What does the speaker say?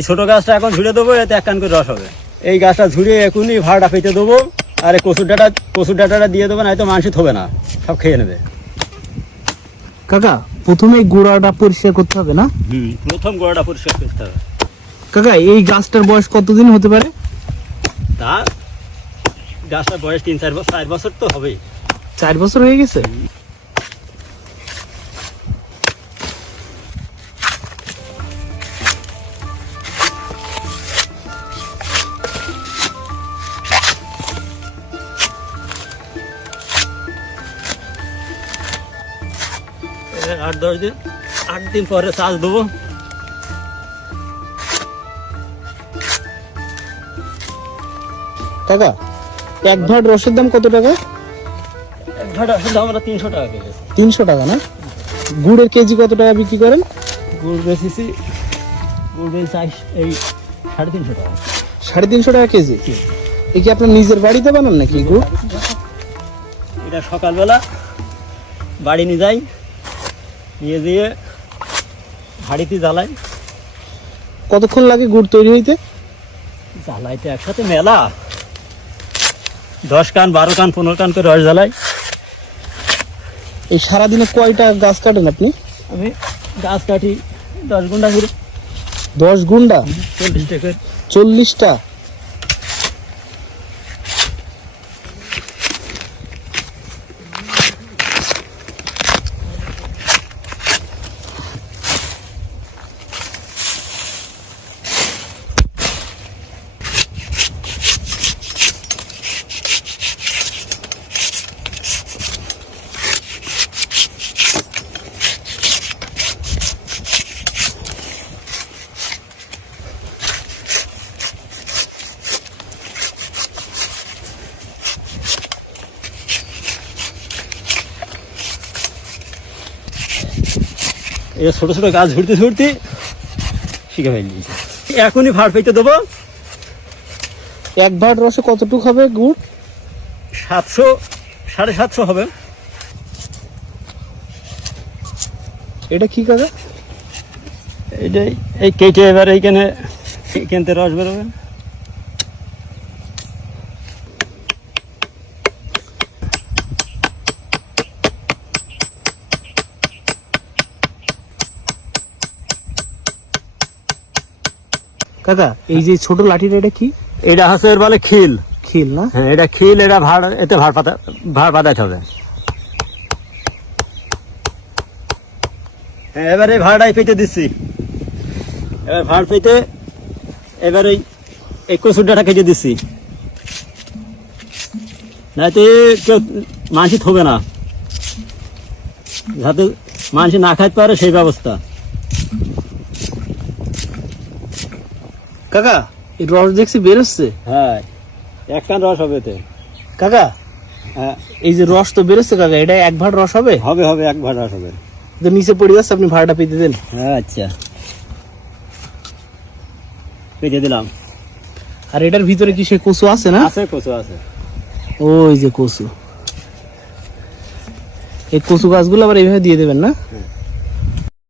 ছোট গাছটা এখন ঝুড়ে দেবো, এতে এক কান করে রস হবে। এই গাছটা ঝুড়িয়ে এখনই ভাড়াটা পেতে দেবো, আর এই কচুর ডাঁটাটা দিয়ে দেবো, নয়তো মাংস থবে না, সব খেয়ে নেবে। কাকা প্রথমে গোড়াটা পরিষ্কার করতে হবে না? প্রথম গোড়াটা পরিষ্কার করতে হবে। কাকা এই গাছটার বয়স কতদিন হতে পারে? তা গাছটার বয়স 3-4 বছর তো হবেই। 4 বছর হয়ে গেছে। এবার 8 দিন পরে চাষ দেবো। কাকা এক ভাট রসের দাম কত টাকা? এক ভাড়া আসলে আমরা 300 টাকা কেজি। 300 টাকা না? গুড়ের কেজি কত টাকা বিক্রি করেন? গুড় বেচেছি এই 350 টাকা। 350 টাকা কেজি। এ কি আপনার নিজের বাড়িতে বানান নাকি গুড়? এটা সকালবেলা বাড়ি নিয়ে যাই, নিয়ে দিয়ে হাঁড়িতে জ্বালাই। কতক্ষণ লাগে গুড় তৈরি হইতে? জ্বালাইতে একসাথে মেলা 10 কান 12 কান 15 কান করে রস জ্বালাই। এই সারাদিনে কয়টা গাছ কাটেন আপনি? আমি গাছ কাটি 10 গুন্ডা করে। 10 গুন্ডা? 40 টাকা। 40টা? এই ছোট ছোট গাছ ঝুড়তে ঝুড়তে শিখে ফেলিয়েছি। এখনই ভাড় পেতে দেবো। এক ভাট রসে কতটুক হবে গুড়? 700 750 হবে। এটা কি কাকা? এইটাই এই কেটে এবার এইখানে কিনতে রস বেরোবে। কাকা এই যে ছোট লাঠিটা এটা কি? এটা হচ্ছে এর বলে খিল। খিল না? হ্যাঁ, এটা খিল। এটা এতে ভাড় পাতাইতে হবে। হ্যাঁ, এবার এই ভাড়াটাই পেতে দিচ্ছি। এবার ভাড় পেতে এবার এই কচুর ডাঁটা কেটে দিচ্ছি, নাইতে কেউ মানসি থবে না, যাতে মানসি না খাইতে পারে সেই ব্যবস্থা। কাকা এই রস দেখছি বেরোচ্ছে। হ্যাঁ, এক কান রস হবে এতে। কাকা হ্যাঁ, এই যে রস তো বেরোচ্ছে কাকা, এটা এক ভাট রস হবে? হবে হবে, এক ভাড় রস হবে। তো নিচে পড়ে যাচ্ছে, আপনি ভাড়াটা পেতে দেন। হ্যাঁ, আচ্ছা, পেতে দিলাম। আর এটার ভিতরে কি সে কচু আছে না? আছে, কচু আছে। ওই যে কচু, এই কচু গাছগুলো আবার এইভাবে দিয়ে দেবেন না? হ্যাঁ।